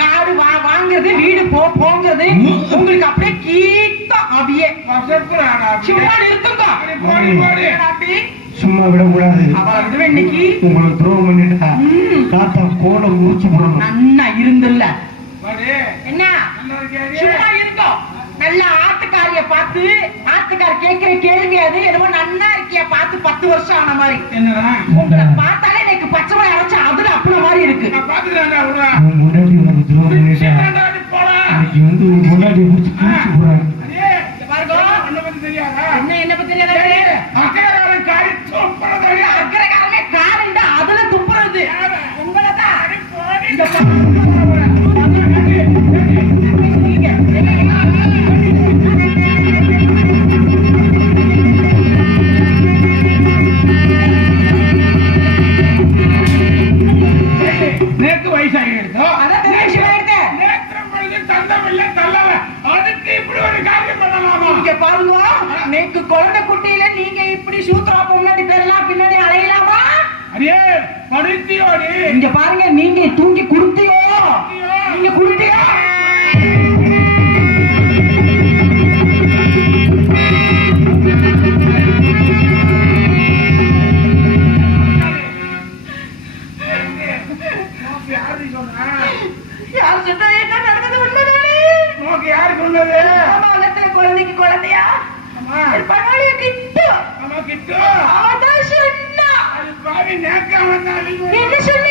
காடு வாங்குறது வீடு போங்கிறது உங்களுக்கு அப்படியே கீத்த அப்படியே சும்மா இருக்குங்க. சும்மா விடக்கூடாது. அவள் இன்னைக்கு உங்களுக்கு துரோகம் பண்ணிட்டா தாத்தா கோலம் முடிச்சு போடணும். நன்னா இருந்துல்ல என்ன சும்மா இருக்கோம். நல்ல ஆட்டுக்காரிய பார்த்து ஆட்டுக்கார கேட்கிற கேள்வி அது என்னமோ நன்னா இருக்கிய பார்த்து 10 வருஷம் ஆன மாதிரி உங்களை பார்த்தாலே எனக்கு பச்சை மணி அரைச்சா அதுல அப்படி மாதிரி இருக்கு. முன்னாடி உனக்கு துரோகம் பண்ணிட்டா இன்னைக்கு வந்து முன்னாடி முடிச்சு போறாங்க. என்ன பத்தி தெரியாது. அக்கறைக்காரனே காரண்டா அதுல துப்புறது உங்களதான். நேற்று வயசாகி பாருங்க. நேக்கு குழந்தை குட்டியில நீங்க இப்படி சூத்ரா முன்னாடி பேரெல்லாம் பின்னாடி அலையலாமா? இங்க பாருங்க, நீங்க தூங்கி குடுத்தியோ நீங்க குடுத்தியோ யார் சொன்னா என்ன நடந்தது உண்மைதானே? யாருக்கு உள்ளது? குழந்தைக்கு குழந்தையா பரவாயில்ல கிட்டு அதான் சொன்னா. என்ன சொல்லி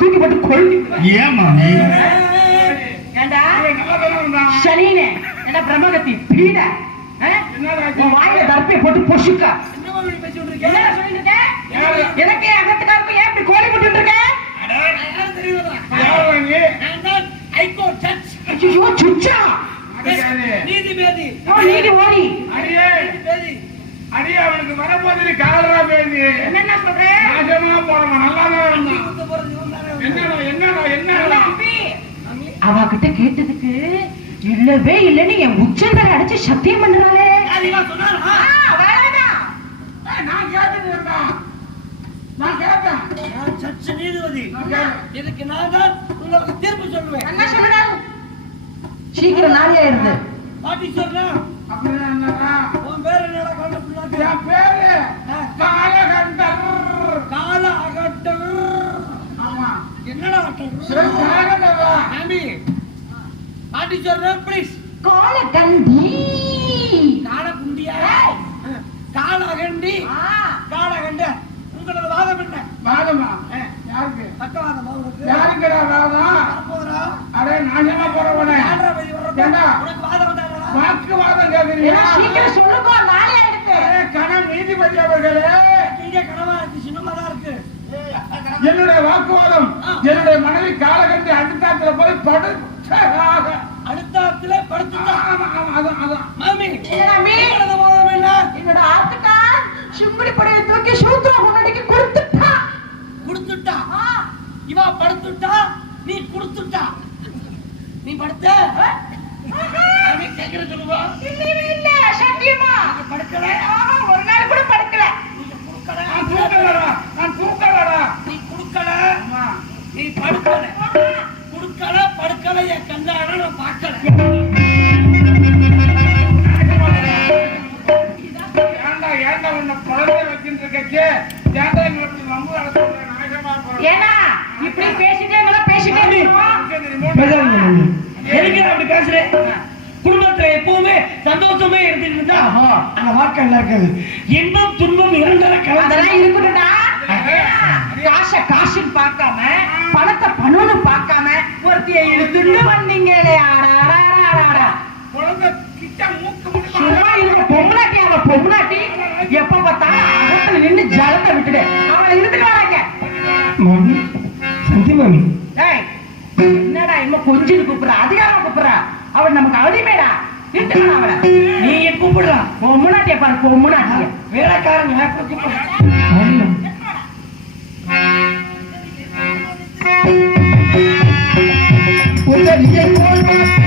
தூக்கி போட்டு கொள்ளு. ஏன் மாமி சனீனே என்ன பிரம்மகத்தி பீட வாயில தர்ப்பை போட்டு பொசுக்க எனக்கே அகத்துக்காருக்கு ஏன் இப்படி கோழி போட்டு இருக்க? சுச்சா நீதி ஓடி அடியே அவனுக்கு வரப்போது காலரா பேசி என்ன சொல்றேன்? நாசமா போறமா நல்லாதான் என்ன அவகிட்ட கேட்டதுக்கு இல்லவே இல்லன்னு என் உச்சந்தரை அடிச்சு சத்தியம் பண்றாளே. நான் கேட்டேன் சர்ச்சை நீதிபதி இதுக்கு நான் தான் உங்களுக்கு தீர்ப்பு சொல்லுவேன். என்ன சொல்லுடா? சீக்கிரம் நாளையா இருந்து பாட்டி சொல்றேன். அப்படின்னா என்னடா உன் பேர் என்னடா? கண்டுபிடிச்சா என் பேரு காலகண்டர். கால அகட்டம். ஆமா என்னடா அகட்டம்? சாமி பாட்டி சொல்றேன் ப்ளீஸ். காலகண்டி காலகுண்டியா? காலகண்டி காலகண்ட. உங்களோட வாதம் என்ன? வாதமா? யாருக்கு? பக்கவாதமா உங்களுக்கு? யாருக்குடா வாதம்? போறா அரே நாசமா போறவனே உனக்கு வாதம் வந்தாடா? வாக்குவாதம் கேக்குறீங்க? சீக்கிரம் சொல்லுங்க, நாளையா இருக்கு. கணம் நீதிபதி அவர்களே, இங்க கனவா இருக்கு, சின்னமாதான் இருக்கு. என்னுடைய வாக்குவாதம் என்னுடைய மனைவி காலகண்டி அடுத்தாத்துல போய் படுத்தாக அடுத்தாத்துல படுத்துட்டா. மாமி என்னோட வாதம் என்ன? என்னோட ஆத்துக்கார் சுங்குடி படையை தூக்கி சூத்ரா முன்னாடிக்கு கொடுத்துட்டா. இவா படுத்துட்டா, நீ குடுத்துட்டா. நீ படுத்த கேட்கிற சொல்லுவா? இல்ல சத்தியமா படுக்கல. ஒரு நாள் கூட படுக்கல. நான் தூக்கலடா. நீ குடுக்கல, நீ படுக்கல. குடுக்கல படுக்கல என் கண்ணால நான் பார்க்கல. ஏன்டா உன்னை குழந்தை வச்சுட்டு இருக்கே? ஏன்டா இன்னொரு நம்பு அழைச்சு ஏன்னா இப்படி பேசிட்டே பேசிட்டே எதுக்கு அப்படி பேசுறேன்? குடும்பத்துல எப்பவுமே சந்தோஷமே இருந்துட்டு இருந்தா அந்த வாழ்க்கை நல்லா இருக்காது. இன்பம் துன்பம் இரண்டரை அதெல்லாம் இருக்கணும்டா. காசை காசுன்னு பார்க்காம பணத்தை பணம்னு பார்க்காம ஒருத்திய இழுத்துட்டு வந்தீங்களே. குழந்தை கிட்ட மூக்கு சும்மா இருக்க பொம்னாட்டி. அவன் பொம்னாட்டி எப்ப பார்த்தாலும் அகத்துல நின்று ஜலத்தை விட்டுடு. அவளை இழுத்துட்டு வராங்க. மாமி சந்தி மாமி. என்னடா இன்னும் கொஞ்சம் கூப்பிடுற, அதிகாரம் கூப்பிடுற. அவள் நமக்கு அடிமைடா. இட்டுக்கணும் அவளை. நீ கும்பிடுறான் பொம்முனாட்டிய பாரு பொம்முனாட்டிய வேலைக்காரங்க கும்பிடுறான் உதவியை போல்